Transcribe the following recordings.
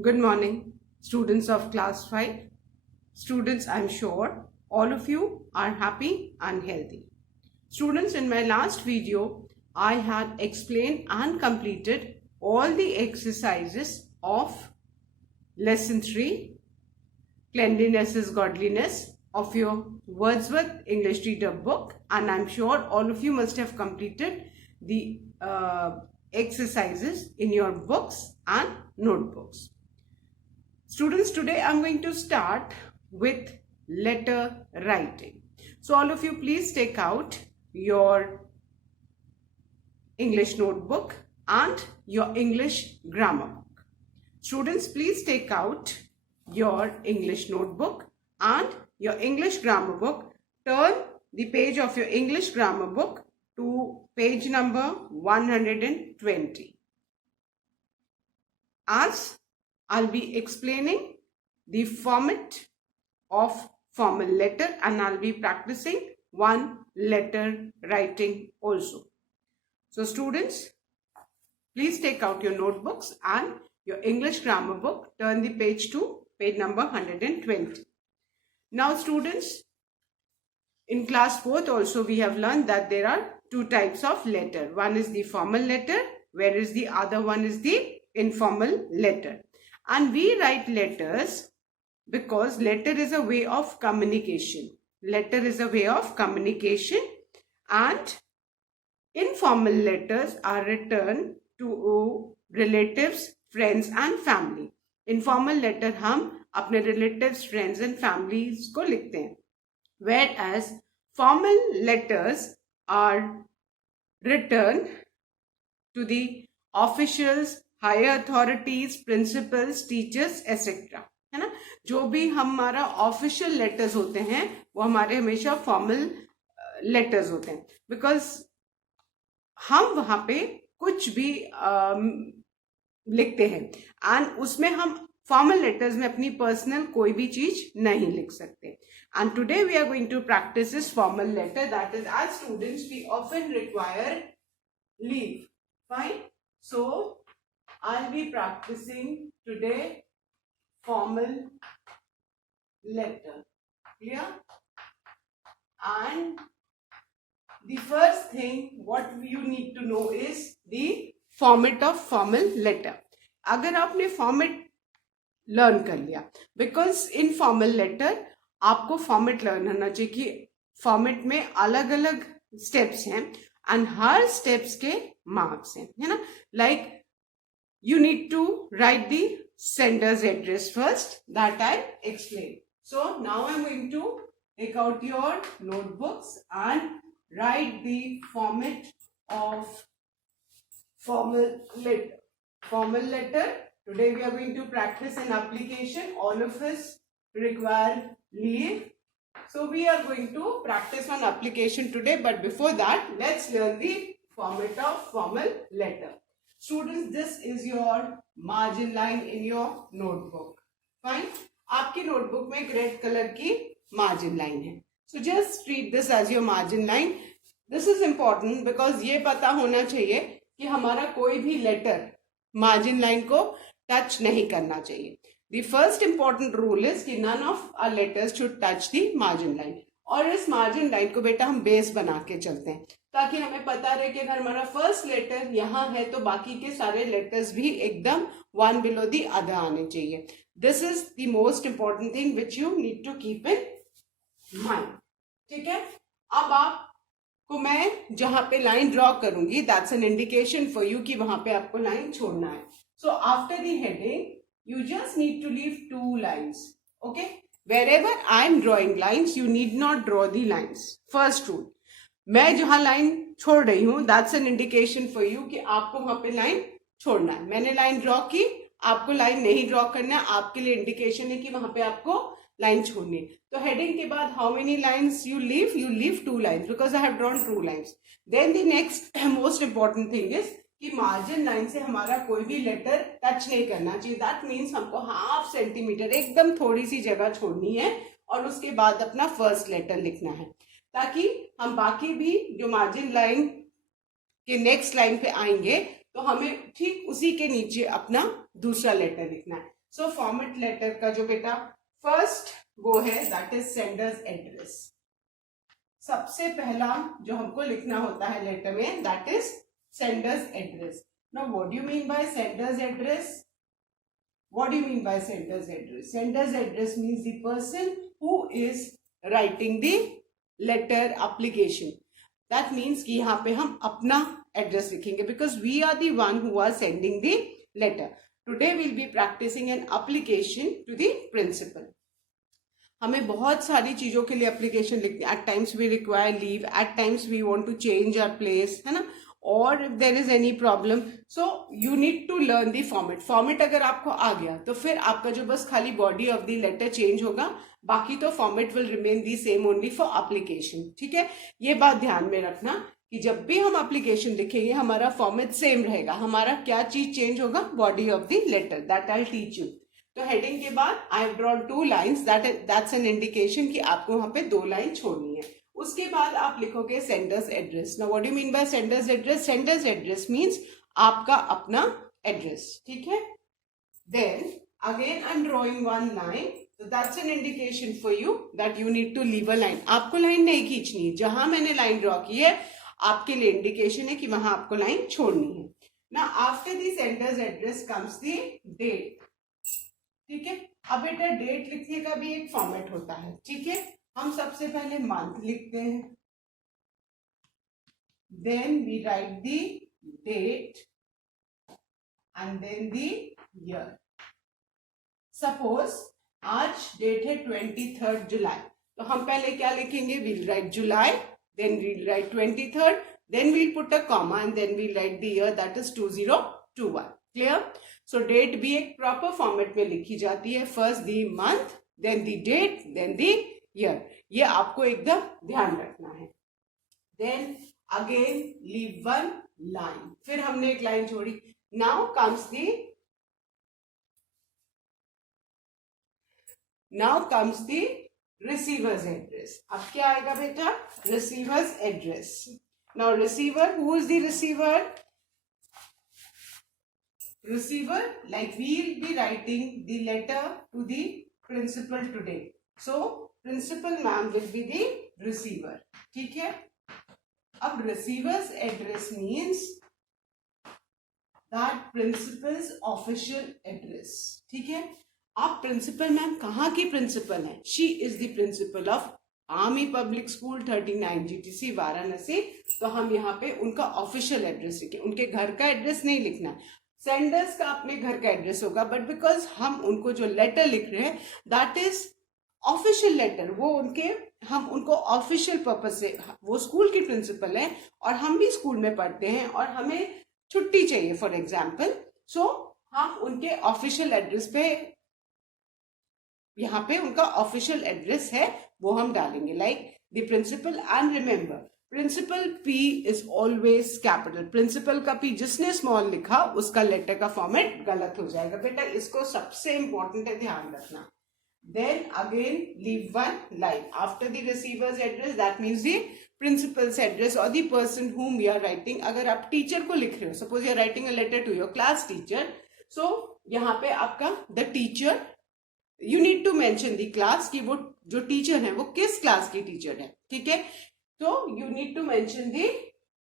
Good morning, students of class 5. Students, I'm sure all of you are happy and healthy. Students, in my last video, I had explained and completed all the exercises of lesson 3, Cleanliness is Godliness, of your Wordsworth English Reader book, and I'm sure all of you must have completed the exercises in your books and notebooks. Students, today I'm going to start with letter writing. So all of you please take out your English notebook and your English grammar book. Students, please take out your English notebook and your English grammar book. Turn the page of your English grammar book to page number 120. As I'll be explaining the format of formal letter and I'll be practicing one letter writing also. So students, please take out your notebooks and your English grammar book. Turn the page to page number 120. Now students, in class 4th also we have learned that there are two types of letter. One is the formal letter, whereas the other one is the informal letter. And we write letters because letter is a way of communication. Letter is a way of communication, and informal letters are written to relatives, friends and family. Informal letter हम अपने relatives, friends and families को लिखते हैं. Whereas formal letters are written to the officials, higher authorities, principals, teachers etcetera, है ना. जो भी हमारा ऑफिशियल लेटर्स होते हैं वो हमारे हमेशा फॉर्मल लेटर्स होते हैं, बिकॉज हम वहां पे कुछ भी लिखते हैं एंड उसमें हम फॉर्मल लेटर्स में अपनी पर्सनल कोई भी चीज नहीं लिख सकते. And today we are going to practice this formal letter, that is as students we often require leave. Fine. So I'll be practicing today formal letter. Clear? And the first thing what you need to know is the format of formal letter. अगर आपने format learn कर लिया, because in formal letter आपको format learn होना चाहिए कि format में अलग अलग steps हैं and हर steps के marks हैं, है ना. Like you need to write the sender's address first, that I explained. So now I'm going to take out your notebooks and write the format of formal letter. Formal letter. Today we are going to practice an application. All of us require leave. So we are going to practice one application today. But before that, let's learn the format of formal letter. Students, this is your margin line in your notebook. Fine. आपकी notebook में red color की margin line है. So just treat this as your margin line. This is important because ये पता होना चाहिए कि हमारा कोई भी letter margin line को touch नहीं करना चाहिए. The first important rule is कि none of our letters should touch the margin line. और इस मार्जिन लाइन को बेटा हम बेस बना के चलते हैं ताकि हमें पता रहे कि अगर हमारा फर्स्ट लेटर यहाँ है तो बाकी के सारे लेटर्स भी एकदम वन बिलो द अदर आने चाहिए. This is the most important thing which you need to keep in mind. ठीक है. अब आपको मैं जहां पे लाइन ड्रॉ करूंगी, that's an indication for you कि वहां पे आपको लाइन छोड़ना है. So after the heading you just need to leave two lines. Okay. Wherever I am drawing lines, you need not draw the lines. First rule. मैं जहां लाइन छोड़ रही हूं, that's an indication for you कि आपको वहां पे लाइन छोड़ना है. मैंने लाइन ड्रॉ की, आपको लाइन नहीं ड्रॉ करना है, आपके लिए इंडिकेशन है कि वहां पे आपको लाइन छोड़नी है. तो हेडिंग के बाद how many lines you leave two lines because I have drawn two lines. Then the next most important thing is कि मार्जिन लाइन से हमारा कोई भी लेटर टच नहीं करना चाहिए. दैट मीन्स हमको हाफ सेंटीमीटर एकदम थोड़ी सी जगह छोड़नी है और उसके बाद अपना फर्स्ट लेटर लिखना है ताकि हम बाकी भी जो मार्जिन लाइन के नेक्स्ट लाइन पे आएंगे तो हमें ठीक उसी के नीचे अपना दूसरा लेटर लिखना है. सो फॉर्मेट लेटर का जो बेटा फर्स्ट वो है दैट इज सेंडर्स एड्रेस। सबसे पहला जो हमको लिखना होता है लेटर में that is Sanders address. Now what do you mean by sender's address? What do you mean by sender's address? Sender's address means the person who is writing the letter application. That means कि यहाँ पे हम अपना एड्रेस लिखेंगे because we are the one who are sending the letter. Today we'll be practicing an application to the principal. हमें बहुत सारी चीजों के लिए एप्लीकेशन लिखनी, at times we require leave, at times we want to change our place, है ना, और if there is any problem so you need to learn the format. Format अगर आपको आ गया तो फिर आपका जो बस खाली body of the letter change होगा, बाकी तो format will remain the same only for application. ठीक है, ये बात ध्यान में रखना कि जब भी हम एप्लीकेशन लिखेंगे हमारा फॉर्मेट सेम रहेगा, हमारा क्या चीज चेंज होगा, body of the letter. That I teach you. तो हेडिंग के बाद I have drawn 2 lines, that's an indication कि आपको वहां पे 2 लाइन छोड़नी है। उसके बाद आप लिखोगे sender's address. Now what do you mean by sender's address? Sender's address means आपका अपना एड्रेस। ठीक है, then again I am drawing 1 line, so that's an indication for you that you need to leave a line. आपको line नहीं खींचनी, जहां मैंने line draw की है आपके लिए इंडिकेशन है कि वहां आपको लाइन छोड़नी है। ना after the sender's address comes the date. ठीक है, अब बेटा डेट लिखने का भी एक फॉर्मेट होता है। ठीक है, हम सबसे पहले मंथ लिखते हैं, then we write the date and then the year. Suppose आज डेट है 23 जुलाई, तो हम पहले क्या लिखेंगे, we'll write July, then we'll write 23, then we'll put a comma and then we'll write the year that is 2021। Clear? So date भी एक प्रॉपर फॉर्मेट में लिखी जाती है, first the month, then the date, then the year. ये आपको एकदम ध्यान रखना है। देन अगेन लीव 1 लाइन, फिर हमने एक लाइन छोड़ी। Now comes the receiver's address. अब क्या आएगा बेटा, receiver's address. Now receiver, who is the receiver? Receiver, like we'll be writing the letter to the principal today, so principal ma'am will be the receiver. ठीक है, अब receivers address means that principal's official address. ठीक है, आप principal ma'am कहाँ की प्रिंसिपल हैं? She is the principle of army Public school 39 GTC वाराणसी। तो हम यहाँ पे उनका ऑफिशियल एड्रेस लिखें, उनके घर का एड्रेस नहीं लिखना। सेंडर्स का अपने घर का एड्रेस होगा, बट बिकॉज हम उनको जो लेटर लिख रहे हैं दैट इज ऑफिशियल लेटर, वो हम उनको ऑफिशियल पर्पज से, वो स्कूल की प्रिंसिपल है और हम भी स्कूल में पढ़ते हैं और हमें छुट्टी चाहिए फॉर एग्जाम्पल, सो हम उनके ऑफिशियल एड्रेस पे, यहाँ पे उनका ऑफिशियल एड्रेस है वो हम डालेंगे, like the principal. And remember, principal P is always capital. Principal का P जिसने स्मॉल लिखा उसका लेटर का फॉर्मेट गलत हो जाएगा बेटा, इसको सबसे इंपॉर्टेंट है, ध्यान रखना। Then again leave 1 line after the receiver's address, that means the principal's address और the person whom we are writing. अगर आप टीचर को लिख रहे हो, suppose you are writing a letter to your class teacher, so यहाँ पे आपका the teacher, you need to mention the class कि वो जो टीचर है वो किस क्लास की टीचर है। ठीक है, तो you need to mention the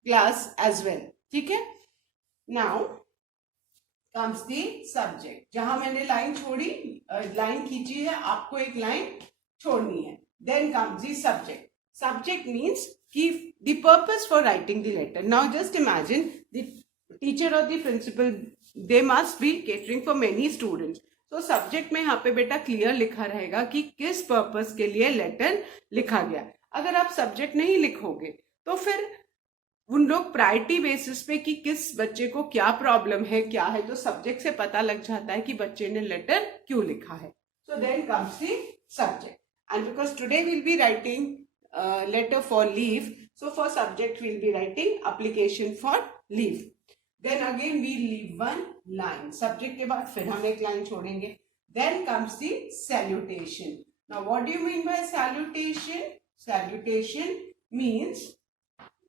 class as well. ठीक है, now comes the subject. जहां मैंने लाइन छोड़ी, लाइन खींची है, आपको एक लाइन छोड़नी है। Then comes the subject. Subject means कि the purpose for writing the letter. Now just imagine the teacher or the principal, they must be catering for many students. तो सब्जेक्ट में यहाँ पे बेटा क्लियर लिखा रहेगा कि किस पर्पस के लिए लेटर लिखा गया। अगर आप सब्जेक्ट नहीं लिखोगे तो फिर उन लोग प्रायोरिटी बेसिस पे कि किस बच्चे को क्या प्रॉब्लम है, क्या है, तो सब्जेक्ट से पता लग जाता है कि बच्चे ने लेटर क्यों लिखा है। So then comes the subject, and because today will be writing letter for leave, so for subject will be writing application for leave. Then again we leave 1 line, subject के बाद फिर हम एक लाइन छोड़ेंगे। Then comes the salutation. Now what do you mean by salutation? Salutation means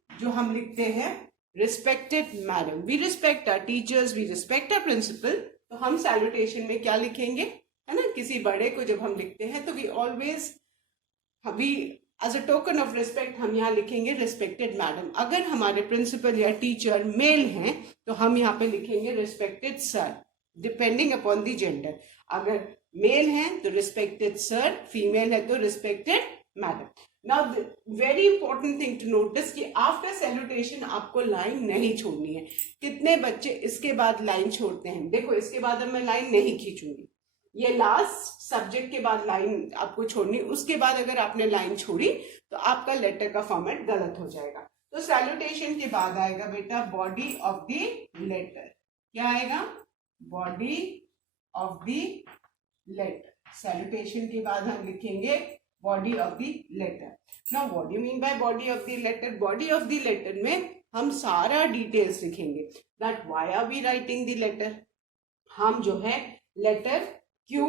जो हम लिखते हैं, respected madam, we respect our teachers, we respect our principal, तो हम सैल्यूटेशन में क्या लिखेंगे, है ना, किसी बड़े को जब हम लिखते हैं तो we always as a token of respect हम यहाँ लिखेंगे रिस्पेक्टेड मैडम। अगर हमारे प्रिंसिपल या टीचर मेल हैं तो हम यहाँ पे लिखेंगे respected sir, depending upon the gender. अगर मेल हैं तो रिस्पेक्टेड सर, फीमेल है तो respected madam. Now very important thing to notice कि आफ्टर सैल्यूटेशन आपको लाइन नहीं छोड़नी है। कितने बच्चे इसके बाद लाइन छोड़ते हैं? देखो इसके बाद अब मैं लाइन नहीं खींचूंगी, ये लास्ट सब्जेक्ट के बाद लाइन आपको छोड़नी। उसके बाद अगर आपने लाइन छोड़ी तो आपका लेटर का फॉर्मेट गलत हो जाएगा। तो सैल्यूटेशन के बाद आएगा बेटा बॉडी ऑफ द लेटर। क्या आएगा? Body of the letter. Salutation के बाद हम लिखेंगे body of the letter. Now what do you mean by body of the letter? Body of the letter में हम सारा डिटेल्स लिखेंगे, that why are we writing the letter, हम जो है लेटर क्यों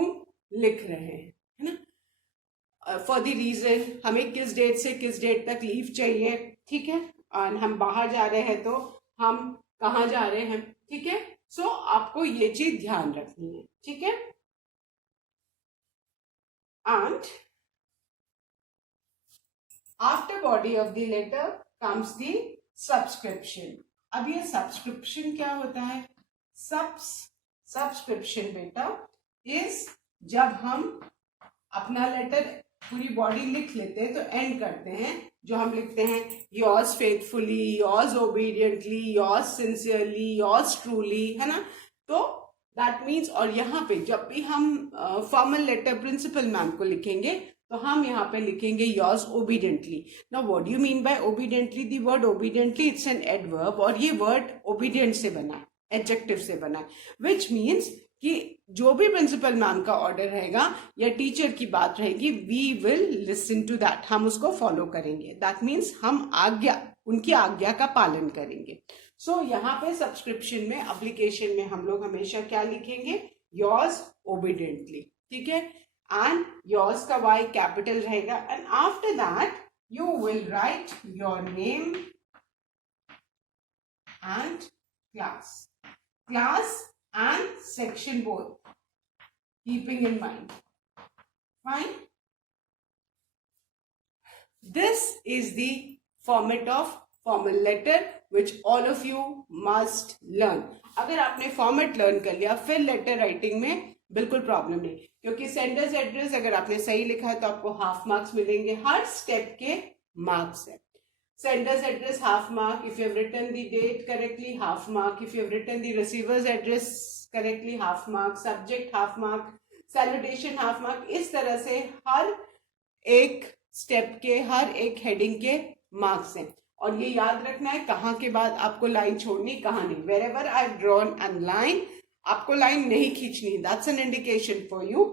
लिख रहे हैं, है ना, फॉर द रीजन हमें किस डेट से किस डेट तक लीव चाहिए, ठीक है, और हम बाहर जा रहे हैं तो हम कहाँ जा रहे हैं, ठीक है। सो आपको ये चीज ध्यान रखनी है, ठीक है। And after body of the letter comes the subscription. अब ये सब्सक्रिप्शन क्या होता है? सब्सक्रिप्शन बेटा इज जब हम अपना लेटर पूरी बॉडी लिख लेते हैं तो एंड करते हैं, जो हम लिखते हैं yours faithfully, yours obediently, yours sincerely, yours truly, है ना। तो दैट मीन्स, और यहाँ पे जब भी हम फॉर्मल लेटर प्रिंसिपल मैम को लिखेंगे तो हम यहाँ पे लिखेंगे yours obediently. Now what do you mean bye obediently? The word obediently it's an adverb, और ये वर्ड ओबीडियंट से बना है, एडजेक्टिव से बना है, विच मीन्स कि जो भी प्रिंसिपल मैम का ऑर्डर रहेगा या टीचर की बात रहेगी, we will listen to that, हम उसको फॉलो करेंगे। दैट मीन्स हम उनकी आज्ञा का पालन करेंगे। सो यहाँ पे सब्सक्रिप्शन में, एप्लीकेशन में हम लोग हमेशा क्या लिखेंगे? योर्स ओबीडियंटली, ठीक है। एंड योर्स का वाई कैपिटल रहेगा, and after that you will write your name and class and section both, keeping in mind. Fine. This is the format of formal letter which all of you must learn. अगर आपने format learn कर लिया फिर letter writing में बिल्कुल प्रॉब्लम नहीं, क्योंकि sender's address अगर आपने सही लिखा है तो आपको हाफ मार्क्स मिलेंगे, हर स्टेप के मार्क्स है। Sender's address half mark if you have written the date correctly, half mark if you have written the receiver's address correctly, half mark, subject half mark, salutation half mark। इस तरह से हर एक स्टेप के, हर एक हेडिंग के मार्क्स हैं, और ये याद रखना है कहाँ के बाद आपको लाइन छोड़नी, कहाँ नहीं। Wherever I have drawn a line, आपको लाइन नहीं खींचनी, that's an indication for you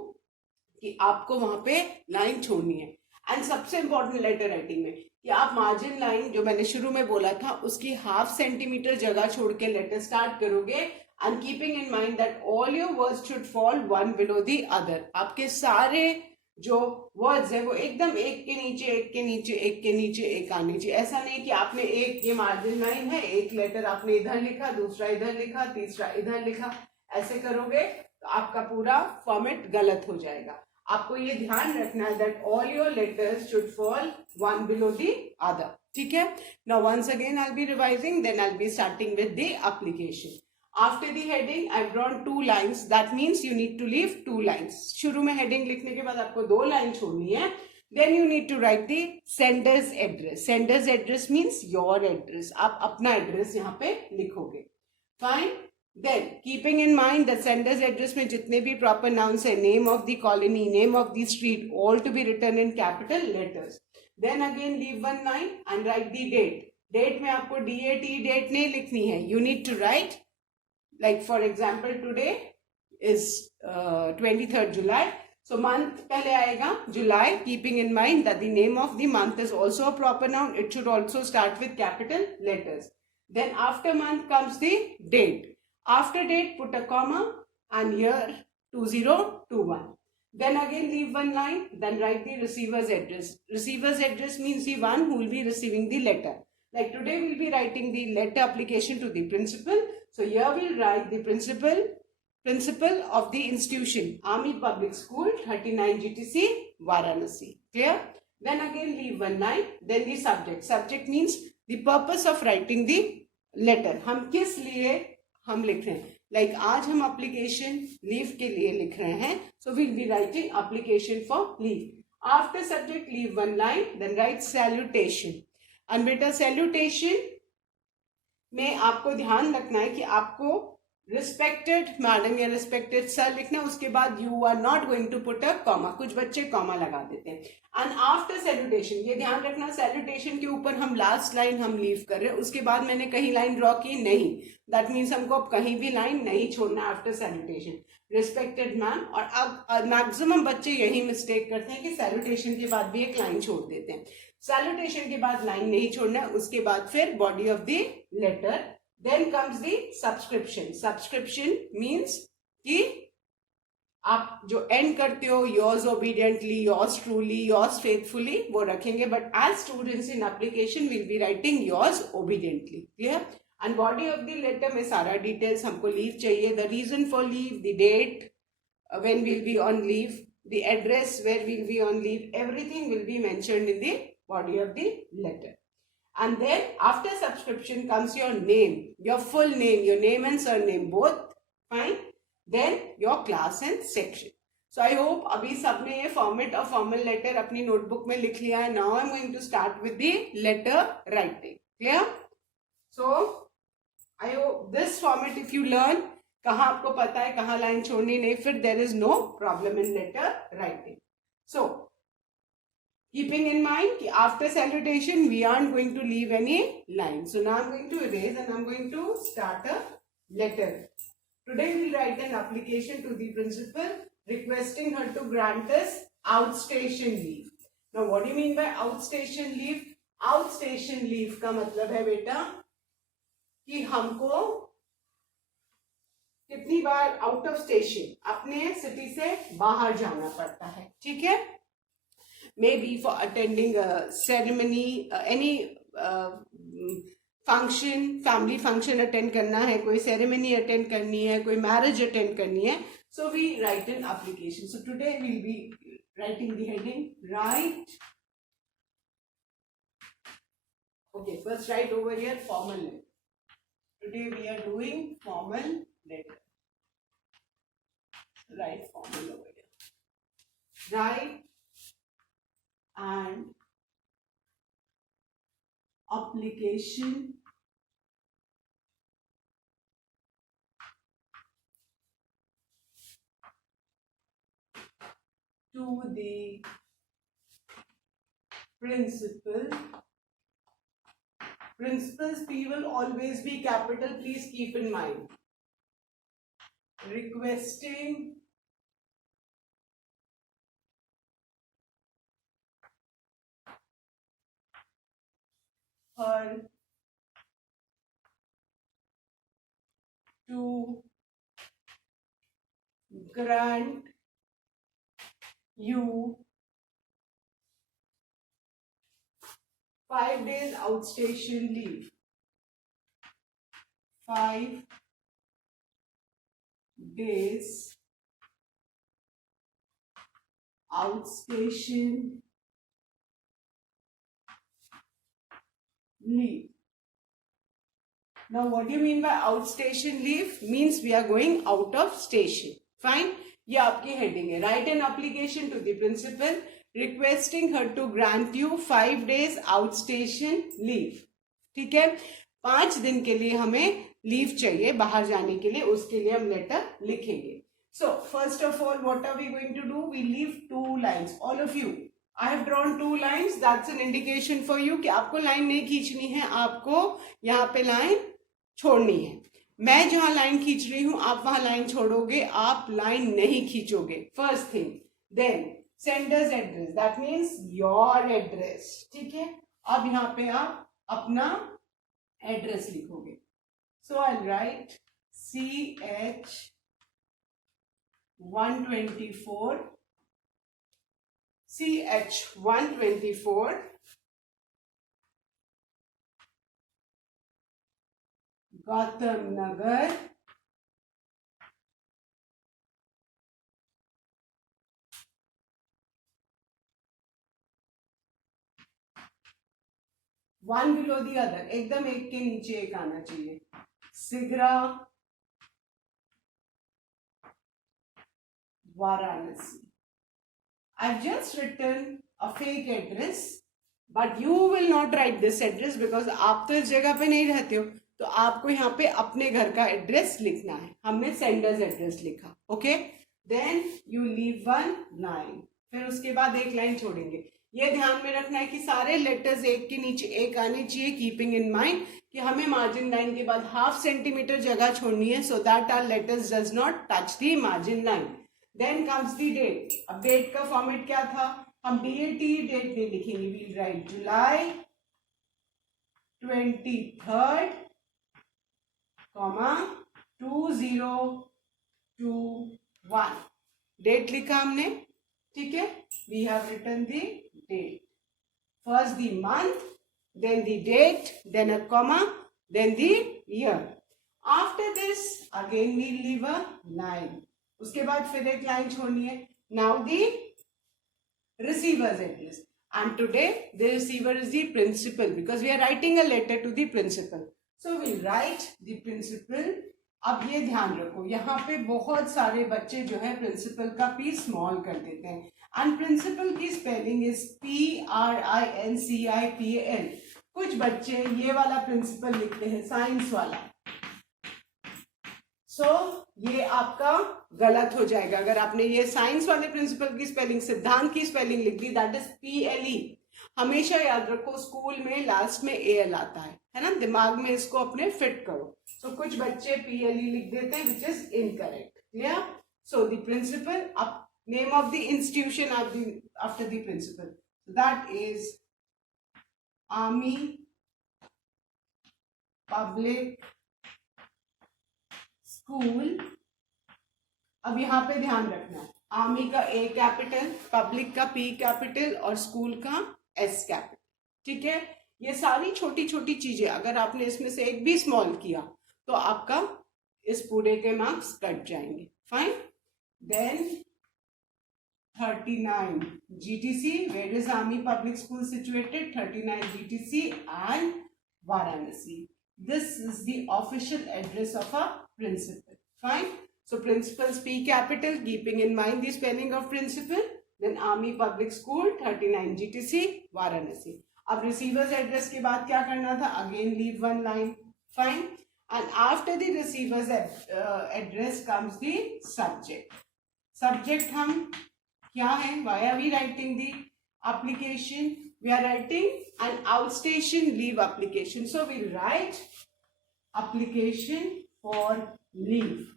कि आपको वहां पे लाइन छोड़नी है। एंड सबसे इंपॉर्टेंट लेटर राइटिंग में कि आप मार्जिन लाइन, जो मैंने शुरू में बोला था, उसकी 1/2 सेंटीमीटर जगह छोड़ के लेटर स्टार्ट करोगे, and keeping in mind that all your words should fall one below the other. आपके सारे जो वर्ड्स है वो एकदम एक के नीचे एक के नीचे एक के नीचे एक आने चाहिए। ऐसा नहीं कि आपने एक, ये मार्जिन लाइन है, एक लेटर आपने इधर लिखा, दूसरा इधर लिखा, तीसरा इधर लिखा, ऐसे करोगे तो आपका पूरा फॉर्मेट गलत हो जाएगा। आपको ये ध्यान रखना है that all your letters should fall one below the other, ठीक है। Now once again I will be revising, then I will be starting with the application. After the heading I have drawn 2 lines, that means you need to leave 2 lines. शुरू में हेडिंग लिखने के बाद आपको 2 line छोड़नी है। Then you need to write the sender's address. Sender's address means your address, आप अपना एड्रेस यहाँ पे लिखोगे। Fine. Then, keeping in mind the sender's address में जितने भी proper nouns है, name of the colony, name of the street, all to be written in capital letters. Then again leave one line and write the date. Date में आपको DAT date नहीं लिखनी है. You need to write, like for example today is 23rd July. So month पहले आएगा July, keeping in mind that the name of the month is also a proper noun. It should also start with capital letters. Then after month comes the date. After date, put a comma and year 2021. Then again leave one line, then write the receiver's address. Receiver's address means the one who will be receiving the letter. Like today we'll be writing the letter application to the principal. So here we'll write the principal, Principal of the institution, Army Public School, 39 GTC, Varanasi. Clear? Then again leave one line. Then the subject. Subject means the purpose of writing the letter. हम किस लिए हम लिख रहे हैं? Like आज हम application leave के लिए लिख रहे हैं. So we'll be writing application for leave. After subject, leave one line. Then write salutation. And बेटा salutation में आपको ध्यान रखना है कि आपको रिस्पेक्टेड मैडम या रिस्पेक्टेड सर लिखना, उसके बाद you are not going to put a comma. कुछ बच्चे कॉमा लगा देते हैं. एंड आफ्टर सैल्यूटेशन, ये ध्यान रखना, सैल्यूटेशन के ऊपर हम लास्ट लाइन हम लीव कर रहे हैं, उसके बाद मैंने कहीं लाइन ड्रॉ की नहीं. दैट मीन्स हमको अब कहीं भी लाइन नहीं छोड़ना आफ्टर सैल्यूटेशन. Respected ma'am. और अब मैक्सिमम बच्चे यही मिस्टेक करते हैं कि सैल्यूटेशन के बाद भी एक लाइन छोड़ देते हैं. सैल्यूटेशन के बाद लाइन नहीं छोड़ना है, उसके बाद फिर body of the letter. Then comes the subscription. Subscription means कि आप जो end करते हो yours obediently, yours truly, yours faithfully वो रखेंगे, but as students in application will be writing yours obediently. Clear? And body of the letter में सारा details हमको leave चाहिए. The reason for leave, the date, when we'll be on leave, the address where we'll be on leave, everything will be mentioned in the body of the letter. And then after subscription comes your name, your full name, your name and surname both. Fine. Then your class and section. So I hope अभी सबने ये format of formal letter अपनी notebook में लिख लिया है. Now I'm going to start with the letter writing. Clear? So I hope this format if you learn, कहाँ आपको पता है कहाँ line छोड़नी नहीं, फिर there is no problem in letter writing. So keeping in mind कि after salutation we aren't going to leave any line. So now I'm going to erase and I'm going to start a letter. Today we'll write an application to the principal requesting her to grant us outstation leave. Now what do you mean by outstation leave? Outstation leave का मतलब है बेटा कि हमको कितनी बार out of station अपने सिटी से बाहर जाना पड़ता है. ठीक है? Maybe for attending a ceremony, any function, family function attend करना है, कोई ceremony attend करनी है, कोई marriage attend करनी है. So we write an application. So today we'll be writing the heading, write. Okay, first write over here formal letter. Today we are doing formal letter. Write formal over here. Write and application to the principal. Principal's P will always be capital, please keep in mind. Requesting her to grant you 5 days outstation leave. 5 days outstation leave. Now what do you mean by outstation leave? Means we are going out of station. Fine. ये आपकी heading है. Write an application to the principal requesting her to grant you 5 days outstation leave. ठीक है? 5 दिन के लिए हमें लीव चाहिए बाहर जाने के लिए, उसके लिए हम लेटर लिखेंगे. So first of all, what are we going to do? We leave 2 lines. All of you, I have drawn 2 lines. That's an indication for you कि आपको लाइन नहीं खींचनी है, आपको यहाँ पे लाइन छोड़नी है. मैं जहां लाइन खींच रही हूं आप वहां लाइन छोड़ोगे, आप लाइन नहीं खींचोगे. First thing. Then sender's address, that means your address. ठीक है? अब यहाँ पे आप अपना एड्रेस लिखोगे. So I write CH 124 CH 124 Gautam Nagar, one below the other, एकदम एक के नीचे एक आना चाहिए. सिगरा, Varanasi. I've just written a fake address, but you will not write this address because आप तो इस जगह पे नहीं रहते हो, तो आपको यहाँ पे अपने घर का एड्रेस लिखना है. हमने सेंडर्स एड्रेस लिखा. Okay, then you leave one line, फिर उसके बाद एक लाइन छोड़ेंगे. ये ध्यान में रखना है कि सारे लेटर्स एक के नीचे एक आने चाहिए, कीपिंग इन माइंड कि हमें मार्जिन लाइन के बाद 1/2 सेंटीमीटर जगह छोड़नी है, so that our letters does not touch the margin line. Then comes the date. अब डेट का फॉर्मेट क्या था, हम DAT डेट नहीं लिखेंगे, वील राइट जुलाई 23rd, 2021. डेट लिखा हमने, ठीक है. We have written the date. First the month, then the date, then a comma, then the year. After this again we leave a line. उसके बाद फिर एक लाइन छोड़नी है. Now the receiver's address, and today the receiver is the principal because we are writing a letter to the principal, so we write the principal. अब ये ध्यान रखो, यहाँ पे बहुत सारे बच्चे जो है प्रिंसिपल का P स्मॉल कर देते हैं, एंड प्रिंसिपल की स्पेलिंग इज PRINCIPAL. कुछ बच्चे ये वाला प्रिंसिपल लिखते हैं, साइंस वाला. सो ये आपका गलत हो जाएगा. अगर आपने ये साइंस वाले प्रिंसिपल की स्पेलिंग, सिद्धांत की स्पेलिंग लिख दी, दैट इज PLE. हमेशा याद रखो, स्कूल में लास्ट में AL आता है ना, दिमाग में इसको अपने फिट करो. सो कुछ बच्चे PLE लिख देते हैं, which is incorrect. Clear. So the principal, name of the institution after the principal, that is Army Public School. अब यहाँ पे ध्यान रखना है, आर्मी का A कैपिटल, पब्लिक का P कैपिटल और स्कूल का S कैपिटल. ठीक है. ये सारी छोटी छोटी चीजें, अगर आपने इसमें से एक भी स्मॉल किया तो आपका इस पूरे के मार्क्स कट जाएंगे. Fine. Then 39 GTC, where is Army Public School situated? 39 GTC and Varanasi. This is the official address of a principal. Fine. So principal's P capital, keeping in mind the spelling of principal. Then Army Public School, 39 GTC, Varanasi. अब receiver's address के बाद क्या करना था? Again leave one line. Fine. And after the receiver's address comes the subject. Subject हम क्या है? Why are we writing the application? We are writing an outstation leave application. So we write application for leave.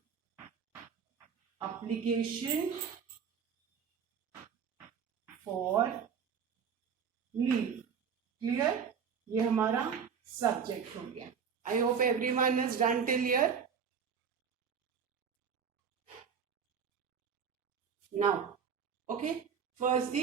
Application for leave. Clear? ये हमारा subject हो गया. I hope everyone is done till here. Now, okay. First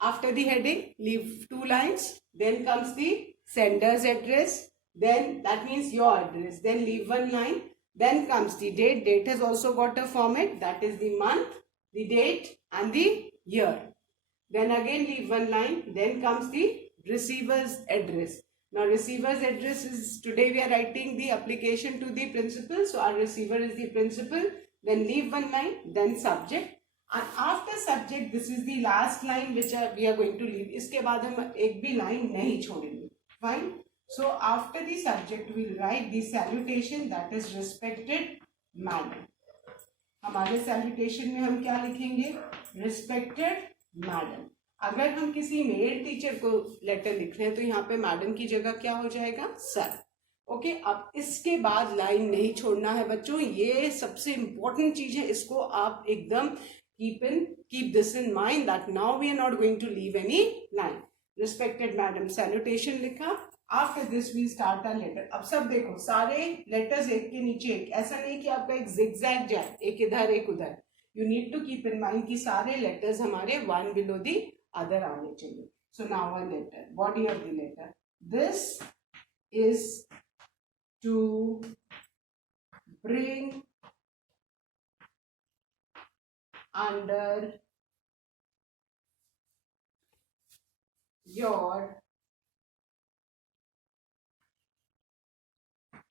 after the heading, leave 2 lines. Then comes the sender's address. Then that means your address. Then leave 1 line. Then comes the date. Date has also got a format. That is the month, the date and the year. Then again leave 1 line. Then comes the receiver's address. Now receiver's address is, today we are writing the application to the principal. So our receiver is the principal. Then leave 1 line. Then subject. And after subject, this is the last line which we are going to leave. इसके बाद हम एक भी line नहीं छोड़ेंगे. Fine. So after the subject, we will write the salutation, that is respected madam. हमारे salutation में हम क्या लिखेंगे? Respected madam. अगर हम किसी मेल टीचर को लेटर लिख रहे हैं तो यहाँ पे मैडम की जगह क्या हो जाएगा? सर. ओके. अब इसके बाद लाइन नहीं छोड़ना है बच्चों. ये सबसे इंपॉर्टेंट चीज है. इसको आप एकदम keep this in mind that now we are not going to leave any line. Respected madam, salutation लिखा. After this we start our letter. अब सब देखो, सारे letters एक के नीचे एक. ऐसा नहीं कि आपका एक zigzag जाए, एक इधर एक उधर. You need to keep in mind कि सारे letters हमारे one below the other आने चाहिए. So now a letter. Body of the letter. This is to bring under your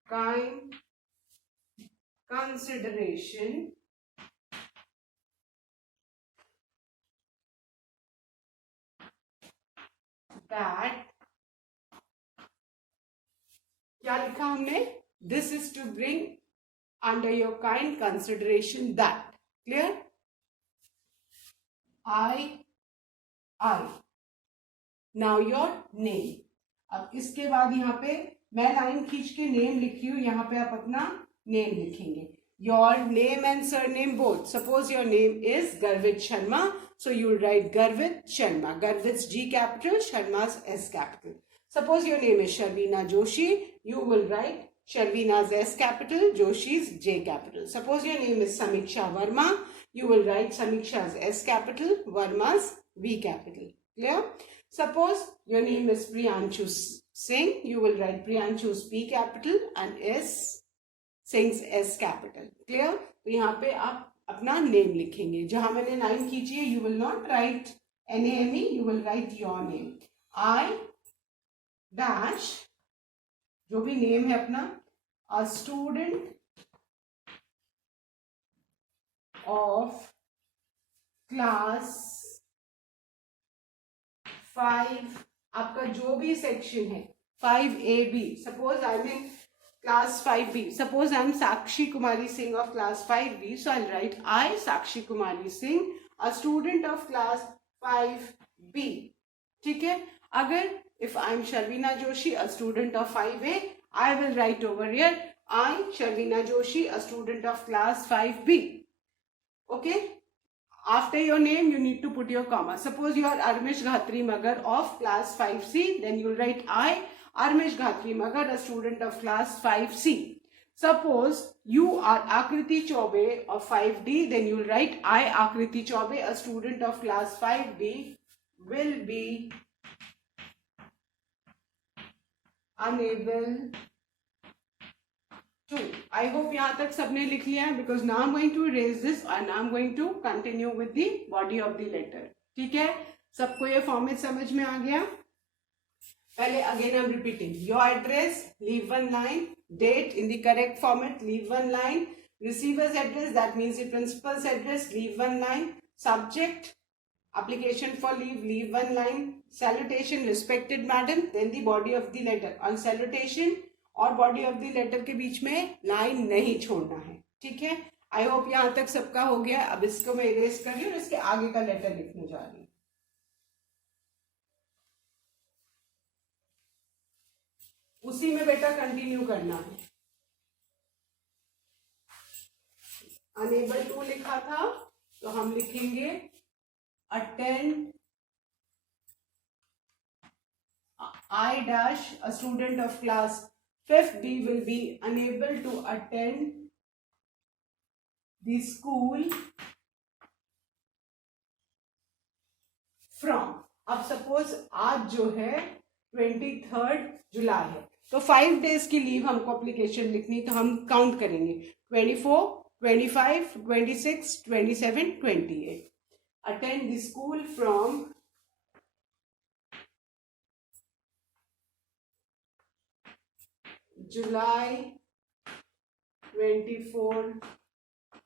kind consideration that, क्या लिखा हमने, this is to bring under your kind consideration that, clear? I now your name. अब इसके बाद यहाँ पे मैं लाइन खींच के नेम लिखी हूँ, यहाँ पे आप अपना नेम लिखेंगे. Your name and surname both. Suppose your name is Garvit Sharma, so you will write Garvit Sharma. Garvit's G capital, Sharma's S capital. Suppose your name is Sharvina Joshi, you will write Sharvina's S capital, Joshi's J capital. Suppose your name is Samiksha Verma, you will write Samiksha's S capital, Verma's V capital. Clear? Suppose your name is Priyanshu Singh, you will write Priyanshu's P capital and Singh's S capital. Clear? तो यहाँ पे आप अपना नेम लिखेंगे. जहां मैंने लाइन खींची है, you will not write NAME, you will write your name. I dash, जो भी नेम है अपना, a student of class 5, आपका जो भी सेक्शन है 5AB. Suppose I'm in class 5B. Suppose I'm Sakshi Kumari Singh of class 5B. So I'll write I, Sakshi Kumari Singh, a student of class 5B. ठीक है? अगर if I'm Sharvina Joshi, a student of 5A, I will write over here I, Sharvina Joshi, a student of class 5B. Okay? After your name, you need to put your comma. Suppose you are Armish Ghatri Magar of class 5C, then you will write I, Armish Ghatri Magar, a student of class 5C. Suppose you are Akriti Chaube of 5D, then you will write I, Akriti Chaube, a student of class 5B, will be unable to. I hope यहाँ तक सबने लिख लिया है, because now I'm going to erase this and I'm going to continue with the body of the letter. ठीक है? सबको ये फॉर्मेट समझ में आ गया? पहले again I'm repeating. Your address, leave one line. Date in the correct format, leave one line. Receiver's address, that means the principal's address, leave one line. Subject, application for leave one line. Salutation, respected madam, then the body of the letter. On salutation और body of the letter के बीच में लाइन नहीं छोड़ना है. ठीक है? I hope यहां तक सबका हो गया. अब इसको मैं इरेज कर रही हूँ, इसके आगे का लेटर लिखने जा रही हूँ. उसी में बेटा कंटिन्यू करना है. अनेबल टू लिखा था तो हम लिखेंगे attend I dash, a student of class 5th B will be unable to attend the school from. अब सपोज आज जो है 23 जुलाई है, तो 5 डेज की लीव हमको एप्लीकेशन लिखनी, तो हम काउंट करेंगे 24, 25, 26, 27, 28. Attend the school from July 24,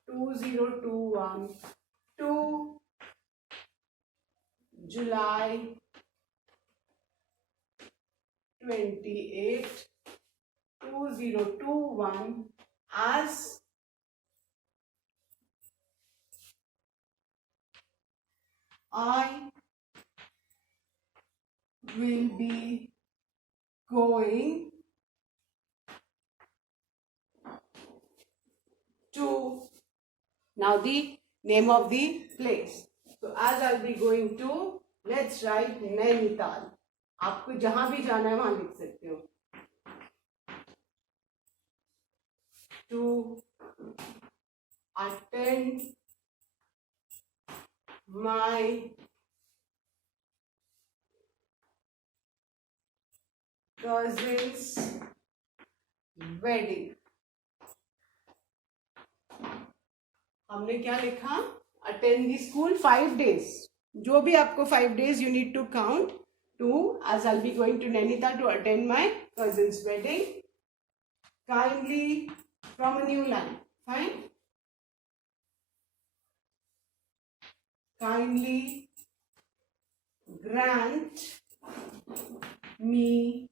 2021 to July 28, 2021 as I will be going to, now the name of the place. So as I'll be going to, let's write Nainital. आपको जहां भी जाना है वहां लिख सकते हो. To attend my cousin's wedding. हमने क्या लिखा? Attend the school 5 days. जो भी आपको 5 days you need to count to, as I'll be going to Nainital to attend my cousin's wedding. kindly from a new line. Fine. Kindly grant me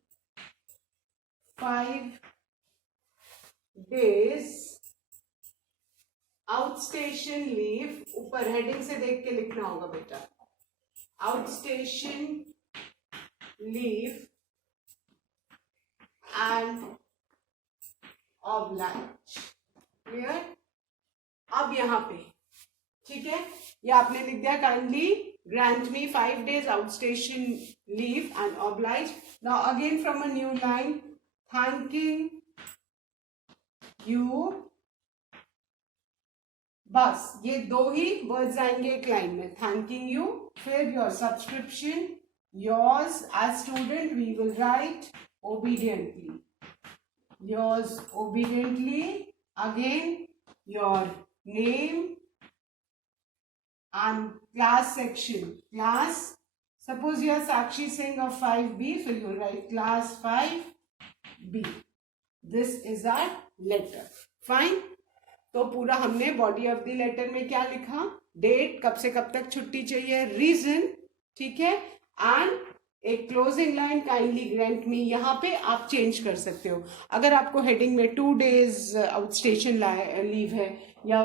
5 days outstation leave. ऊपर हेडिंग से देख के लिखना होगा बेटा. outstation leave and oblige. Clear. अब यहाँ पे ठीक है, ये आपने लिख दिया kindly grant me 5 days outstation leave and oblige. Now again from a new line, thanking you. बस ये 2 ही वर्ड्स आएंगे एक लाइन में. थैंकिंग यू, फिर your subscription, yours as student we will write obediently, yours obediently, again your name and class section. Class, suppose you are Sakshi Singh of 5B, so you write class 5B. This is our letter. Fine. तो पूरा हमने body of the letter में क्या लिखा, डेट, कब से कब तक छुट्टी चाहिए, रीजन, ठीक है, एंड एक क्लोजिंग लाइन, काइंडली ग्रांट मी. यहाँ पे आप चेंज कर सकते हो. अगर आपको हेडिंग में 2 days आउटस्टेशन लीव है या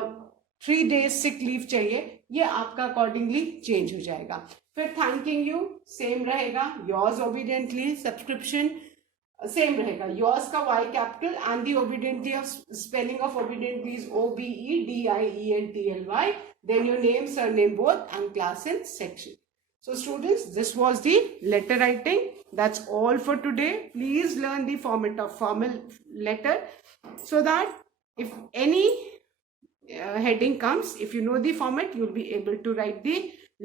3 days सिक लीव चाहिए, ये आपका अकॉर्डिंगली चेंज हो जाएगा. फिर थैंकिंग यू सेम रहेगा, योर्स ओबीडियंटली, सब्सक्रिप्शन सेम रहेगा, योर्स का Y capital and the obediently of spelling of obediently is OBEDIENTLY, then your name, surname both, and class and section. So students, this was the letter writing. That's all for today. Please learn the format of formal letter so that if any heading comes, if you know the format, you'll be able to write the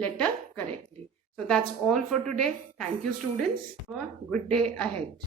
letter correctly. So that's all for today. Thank you students. For good day ahead.